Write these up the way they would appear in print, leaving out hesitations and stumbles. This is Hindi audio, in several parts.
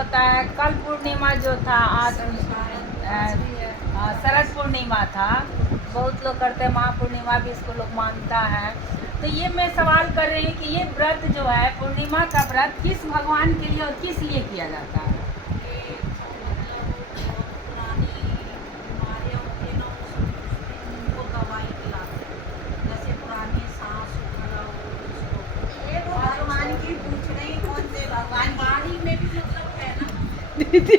होता है। कल पूर्णिमा जो था, आज शरद पूर्णिमा था। बहुत लोग करते हैं, महापूर्णिमा भी इसको लोग मानता है। तो ये मैं सवाल कर रही हूँ कि ये व्रत जो है, पूर्णिमा का व्रत किस भगवान के लिए और किस लिए किया जाता है? दीदी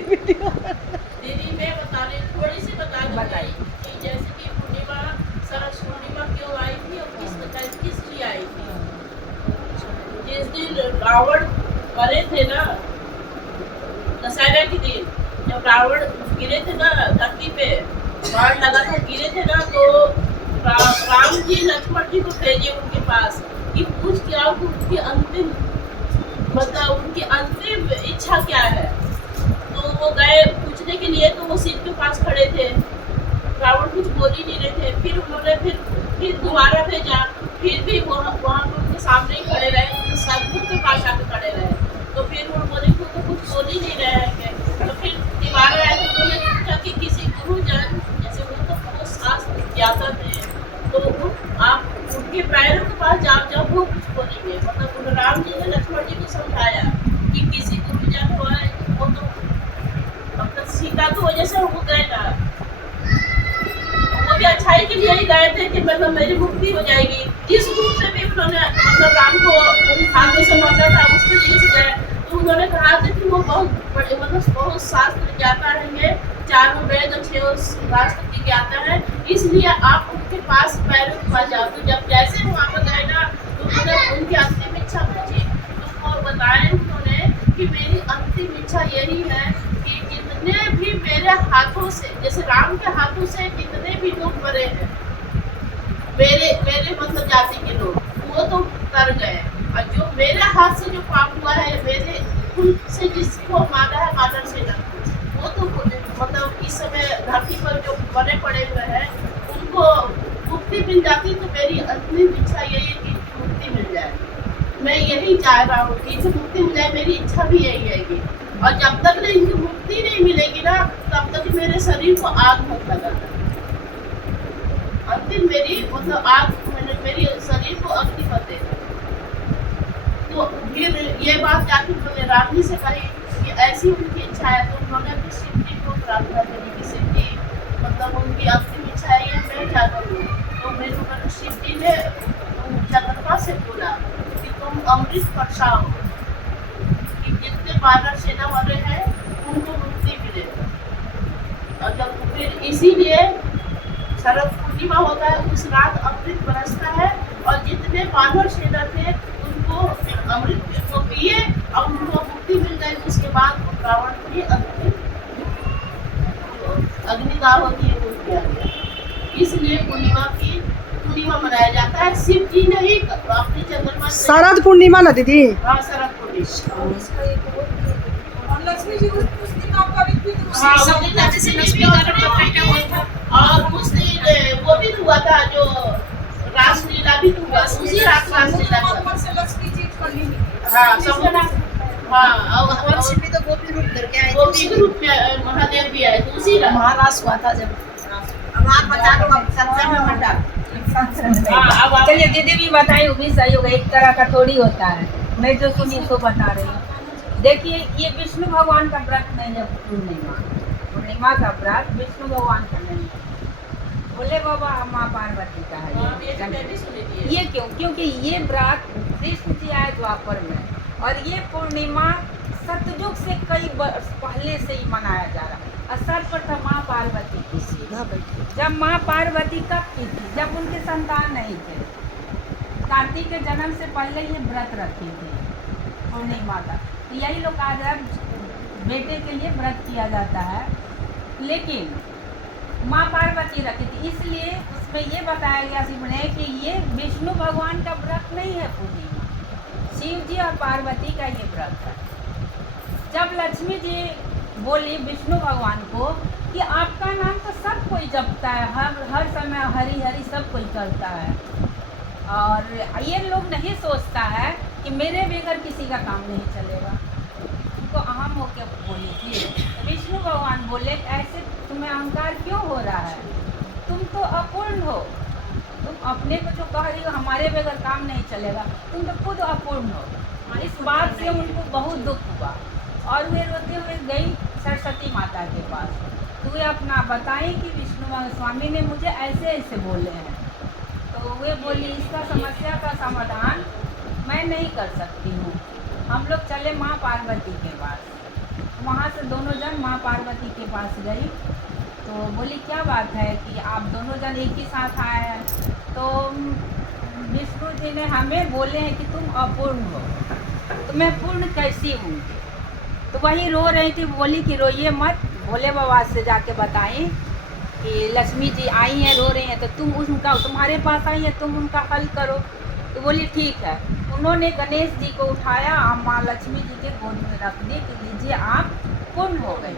मैं बता रही थोड़ी सी बता दूंगी बताइए। कि जैसे कि पूर्णिमा, शरद पूर्णिमा क्यों आई थी और किस लिए आई थी। जिस दिन रावण मरे थे ना, दशहरा के दिन, जब रावण गिरे थे ना धरती पे, बाण लगा था, गिरे थे ना, तो राम जी लक्ष्मण जी को भेजे उनके पास कि पूछ के आओ कि उनकी अंतिम, मतलब उनकी अंतिम इच्छा क्या है। तो वो गए पूछने के लिए, तो वो सीट के पास खड़े थे, रावण कुछ बोल ही नहीं रहे थे। फिर उन्होंने फिर दोबारा भेजा, फिर भी वहाँ पे उनके सामने ही खड़े रहे, सदगुरु के पास आके खड़े रहे। तो फिर वो बोले कि तो कुछ बोल ही नहीं रहे हैं। तो फिर दोबारा आए तो उन्होंने पूछा कि किसी गुरुजन, जैसे वो तो बहुत शास्त्र ज्ञाता थे, तो आप उनके पैरों के पास जाओ, जब वो कुछ बोलेंगे। मतलब राम जी ने लक्ष्मण जी को समझाया कि किसी गुरुजन को है, वो तो मतलब सीता की वजह से वो गए ना, वो भी अच्छाई के लिए ही गए थे कि मतलब मेरी मुक्ति हो जाएगी। जिस रूप से भी उन्होंने मतलब राम को हाथों से मारना था, उस तरीके से गए। तो उन्होंने कहा था कि वो बहुत बड़े, मतलब बहुत शास्त्र ज्ञाता रहेंगे, चारों वेद और छह शास्त्र की ज्ञाता है, इसलिए आप उनके पास पैरों के पास जाओ। तो जब जैसे वहाँ पर गए ना, तो उन्होंने उनकी अंतिम इच्छा पूछी, तो वो बताए उन्होंने कि मेरी अंतिम इच्छा यही है कि जितने भी मेरे हाथों से, जैसे राम के हाथों से जितने भी लोग मरे हैं, मेरे मतलब जाति के लोग, वो तो कर गए, और जो मेरे हाथ से जो पाप हुआ है, मेरे खून से जिसको मारा है मादर से ना, वो तो मतलब इस समय धरती पर जो बने पड़े हुए हैं, उनको मुक्ति मिल जाती। तो मेरी अंतिम इच्छा यही है कि मुक्ति मिल जाए। मैं यही चाह रहा हूँ कि इनसे मुक्ति मिल जाए, मेरी इच्छा भी यही है। और जब तक इनकी मुक्ति नहीं मिलेगी ना, तब तक मेरे शरीर को आग मत लगाना। अंतिम मेरी मतलब आग, मेरी शरीर को अग्नि मत देना। तो फिर ये बात जाके उन्होंने राम जी से कही कि ऐसी उनकी इच्छा है। तो उन्होंने अपनी शिव जी को प्रार्थना करी कि शिव जी, मतलब उनकी अंतिम इच्छा है ये, मैं क्या करूँ। तो मेरे ऊपर शिव जी ने जगन्नाथ से बोला कि तुम अमृत बरसाओ कि जितने वानर सेना वाले हैं उनको मुक्ति मिलेगा। और जब फिर इसीलिए शरद पूर्णिमा होता है, उस रात अमृत बरसता है, और जितने वानर सेना थे उनको अमृत को पिए और उनको मुक्ति मिल गई। उसके बाद रावण की अग्निदाह होती है, वो किया गया। इसलिए पूर्णिमा मनाया जाता है। शिव जी ने ही अपने चंद्रमा शरद पूर्णिमा ना दीदी? हाँ, शरद पूर्णिमा। लक्ष्मी जी उस दिन आपका भी हाँ, और उस दिन वो भी हुआ था, जो रासलीला भी हुआ, उसी रात रासलीला से लक्ष्मी जी फली। हाँ, सब हाँ, और शिव तो गोपी रूप धर के आए थे, गोपी के रूप में महादेव भी आए थे उसी रात। महाराज हुआ था जब। अब आप बता दो, अब सत्संग में मत डालो। चलिए दीदी भी बताइए, वो भी सही होगा, एक तरह का थोड़ी होता है। मैं जो सुनी उसको बता रही हूँ। देखिए, ये विष्णु भगवान का व्रत नहीं है। पूर्णिमा का व्रत विष्णु भगवान का नहीं है, बोले बाबा माँ पार्वती का है। ये क्यों? क्योंकि ये व्रत कृष्ण जी आए द्वापर में, और ये पूर्णिमा सतयुग से कई वर्ष पहले से ही मनाया जा रहा है। और सर्वप्रथम माँ पार्वती की सीधा बैठी, जब माँ पार्वती कब की थी? जब उनके संतान नहीं थे। कार्तिक के जन्म से पहले ये व्रत रखी थी पूर्णिमा का। तो यही लोग आज बेटे के लिए व्रत किया जाता है, लेकिन माँ पार्वती रखी थी, इसलिए उसमें ये बताया गया शिव ने कि ये विष्णु भगवान का व्रत नहीं है पूर्णिमा, शिव जी और पार्वती का ये व्रत है। जब लक्ष्मी जी बोली विष्णु भगवान को कि आपका नाम तो सब कोई जपता है, हर समय हरी हरी सब कोई चलता है, और ये लोग नहीं सोचता है कि मेरे बगैर किसी का काम नहीं चलेगा। उनको अहम होकर बोल बोले ऐसे तुम्हें अहंकार क्यों हो रहा है, तुम तो अपूर्ण हो, तुम अपने को जो कह रही हो हमारे बगैर काम नहीं चलेगा, तुम तो खुद अपूर्ण हो। इस बात से उनको बहुत दुख हुआ और वे रोते हुए गई सरस्वती माता के पास। तो वे अपना बताएं कि विष्णु स्वामी ने मुझे ऐसे ऐसे बोले हैं। तो वे बोली इसका समस्या का समाधान मैं नहीं कर सकती हूँ, हम लोग चले माँ पार्वती के पास। वहाँ से दोनों जन माँ पार्वती के पास गई। तो बोली क्या बात है कि आप दोनों जन एक ही साथ आए हैं। तो विष्णु जी ने हमें बोले हैं कि तुम अपूर्ण हो, तो मैं पूर्ण कैसी हूँ। तो वही रो रही थी, बोली कि रोइए मत, भोले बाबा से जाके बताएं कि लक्ष्मी जी आई हैं रो रही हैं, तो तुम उनका तुम्हारे पास आई है, तुम उनका हल करो। तो बोली ठीक है। उन्होंने गणेश जी को उठाया और माँ लक्ष्मी जी के गोद में रख दी कि लीजिए आप पूर्ण हो गई।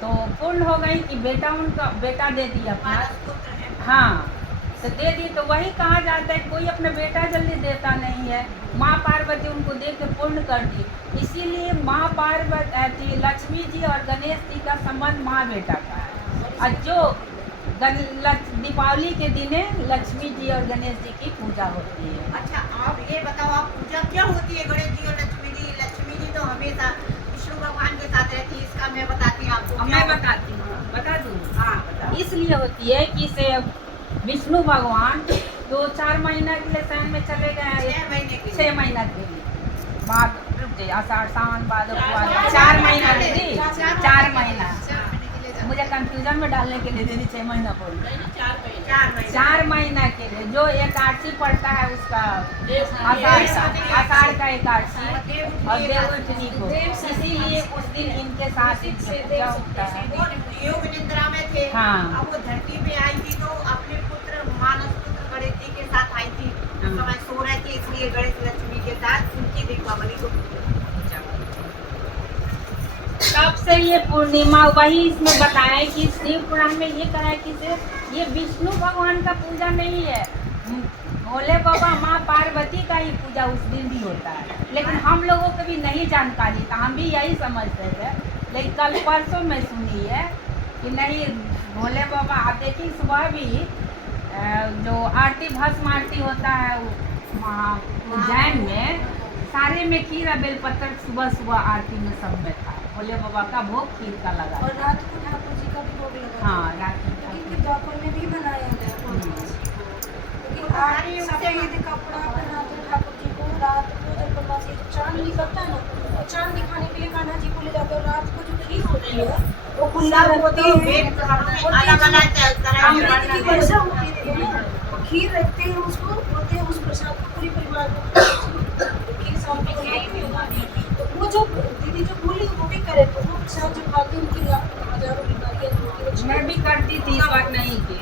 तो पूर्ण हो गई कि बेटा उनका बेटा दे दिया अपना, मानस पुत्र है। हाँ तो दे दी। तो वही कहा जाता है कोई अपना बेटा जल्दी देता नहीं है, माँ पार्वती उनको दे के पूर्ण कर दी। इसीलिए माँ पार्वती लक्ष्मी जी और गणेश जी का संबंध माँ बेटा का है। और जो दीपावली के दिन लक्ष्मी जी और गणेश जी की पूजा होती है। अच्छा आप ये बताओ, आप पूजा क्या होती है गणेश जी और लक्ष्मी जी? लक्ष्मी जी तो हमेशा विष्णु भगवान के साथ रहती है, इसका मैं बताती हूँ आपको। मैं बताती हूँ, बता दूँ। हाँ बताओ। इसलिए होती है कि से विष्णु भगवान 2-4 महीना के लिए शयन में चले गए हैं। 6 महीने के लिए। 6 महीना के लिए बाद रुक जाइए, आषाढ़ सावन भादो 4 4 महीना दीदी, 4 महीना। 4 महीने के लिए मुझे कंफ्यूजन में डालने के लिए दीदी 6 महीना बोल रही। नहीं, 4 महीने। 4 महीने। 4 महीना के लिए जो एकादशी पड़ता है उसका आषाढ़ का एकादशी और देवउठनी को, इसीलिए उस दिन इनके साथ पूजा होता है। वो योग निद्रा में थे। हाँ। अब वो धरती पे आई थी तो अपने पुत्र मानस पुत्र गणेश जी के साथ आई थी। उस समय सो रहे थे, इसलिए गणेश लक्ष्मी के साथ उनकी दीपावली को पूजा करते हैं। तब से ये पूर्णिमा वही इसमें बताया है कि शिव पुराण में ये कहा है कि सिर्फ ये विष्णु भगवान का पूजा नहीं है, भोले बाबा माँ पार्वती का ही पूजा उस दिन भी होता है। लेकिन हम लोगों को भी नहीं जानकारी था, हम भी यही समझते थे। लेकिन कल परसों में सुनी है कि नहीं, भोले बाबा आप देखिए सुबह भी जो आरती भस्म आरती होता है वहाँ उज्जैन में, सारे में खीर और बेलपत्र सुबह सुबह आरती में सब में था। भोले बाबा का भोग खीर का लगा और रात को ठाकुर जी का भी भोग लगा। हाँ रात को क्योंकि द्वापर में भी बनाया गया क्योंकि आज सफेद कपड़ा पहना दो ठाकुर जी को, रात को जब प्रकाश चांद निकलता है ना, तो चांद दिखाने के लिए कान्हा जी को ले जाते हैं। रात को जो खीर होती है वो कुंडा रखते हैं, अलग-अलग तरह अमृत की वर्षा होती है, खीर रखते हैं, उसको बोलते हैं, उस प्रसाद को पूरे परिवार को खीर शाम को तो वो जो दीदी जो बोली वो भी करे, तो वो प्रसाद जो खाते हैं उनकी हजारों बीमारियां दूर होती है। मैं भी करती थी, इस बार नहीं की।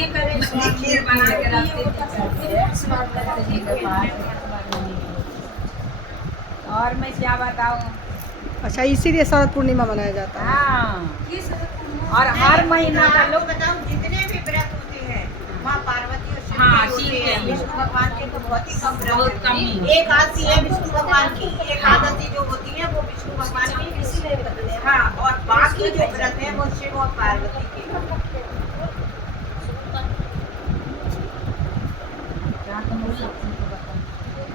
ये करें खीर बना के रखती और मैं क्या बताऊँ। अच्छा, इसीलिए शरद पूर्णिमा मनाया जाता है। हाँ ये सब और हर महीना का आपको लोग बताऊं, जितने भी व्रत होते हैं माँ पार्वती और शिव हाँ, के होते शिव हैं। के। विष्णु भगवान के तो बहुत ही कम व्रत बहुत हैं। कम ही। एकादशी है विष्णु भगवान की, एकादशी जो होती है वो विष्णु भगवान की, इसीलिए बदले हैं। हाँ, और बाकी जो व्रत है वो शिव और पार्वती के। क्या तुम लोग